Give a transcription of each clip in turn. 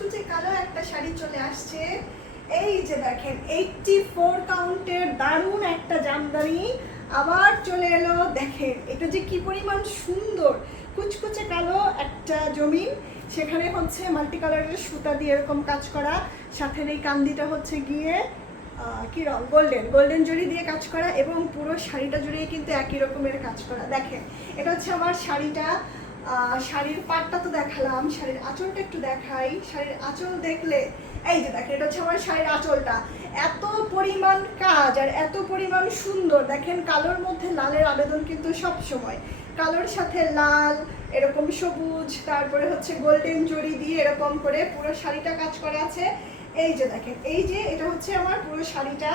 কুচকুচে কালো একটা শাড়ি চলে আসছে। এই যে দেখেন 84 কাউন্টের দারুণ একটা জামদানি আবার চলে এলো। দেখেন এটা যে কি পরিমাণ সুন্দর, কুচকুচে কালো একটা জমিন, সেখানে হচ্ছে মাল্টি কালারের সুতা দিয়ে এরকম কাজ করা, সাথে এই কান্দিটা হচ্ছে গিয়ে কি রং, গোল্ডেন জরি দিয়ে কাজ করা, এবং পুরো শাড়িটা জুড়েই কিন্তু একই রকমের কাজ করা। দেখেন এটা হচ্ছে আমার শাড়িটা। শাড়ির পাটটা তো দেখালাম, শাড়ির আঁচলটা একটু দেখাই। শাড়ির আঁচল দেখলে এই যে দেখেন এটা হচ্ছে আমার শাড়ির আঁচলটা, এত পরিমাণ কাজ আর এত পরিমাণ সুন্দর। দেখেন কালোর মধ্যে লালের আবেদন কিন্তু সব সময়, কালোর সাথে লাল, এরকম সবুজ, তারপরে হচ্ছে গোল্ডেন জরি দিয়ে এরকম করে পুরো শাড়িটা কাজ করা আছে। এই যে দেখেন, এই যে এটা হচ্ছে আমার পুরো শাড়িটা।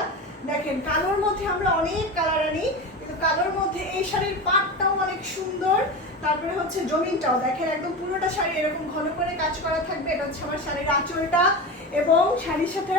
দেখেন কালোর মধ্যে আমরা অনেক কালার আনি, কিন্তু কালোর মধ্যে এই শাড়ির পাটটাও অনেক সুন্দর, তারপরে হচ্ছে জমিনটাও দেখেন একদম পুরোটা শাড়ি এরকম ঘন করে কাজ করা থাকবে। এটা হচ্ছে আমার শাড়ির আঁচলটা, এবং শাড়ির সাথে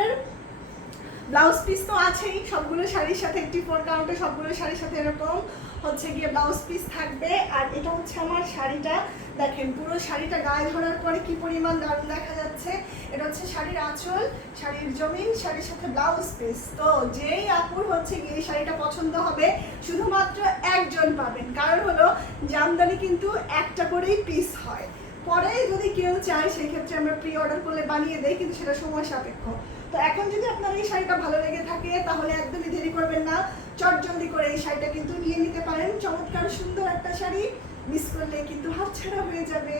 ব্লাউজ পিস তো আছেই, সবগুলো শাড়ির সাথে 84 কাউন্টে সবগুলো শাড়ির সাথে এরকম হচ্ছে গিয়ে ব্লাউজ পিস থাকবে। আর এটা হচ্ছে আমার শাড়িটা। দেখেন পুরো শাড়িটা গায়ে ধরার পরে কি পরিমাণ দারুণ দেখা যাচ্ছে। এটা হচ্ছে শাড়ির আঁচল, শাড়ির জমিন, শাড়ির সাথে ব্লাউজ পিস। তো যেই আপুর হচ্ছে গিয়ে শাড়িটা পছন্দ হবে শুধুমাত্র একজন পাবেন, কারণ হলো জামদানি কিন্তু একটা করেই পিস হয়। পরে যদি কেউ চায় সেই ক্ষেত্রে আমরা প্রি অর্ডার করলে বানিয়ে দেই, কিন্তু সেটা সময় সাপেক্ষ। তো এখন যদি আপনার এই শাড়িটা ভালো লেগে থাকে তাহলে একদমই দেরি করবেন না, চটজলদি করে এই শাড়িটা কিন্তু নিয়ে নিতে পারেন। চমৎকার সুন্দর একটা শাড়ি, মিস করলে কিন্তু হাতছাড়া হয়ে যাবে।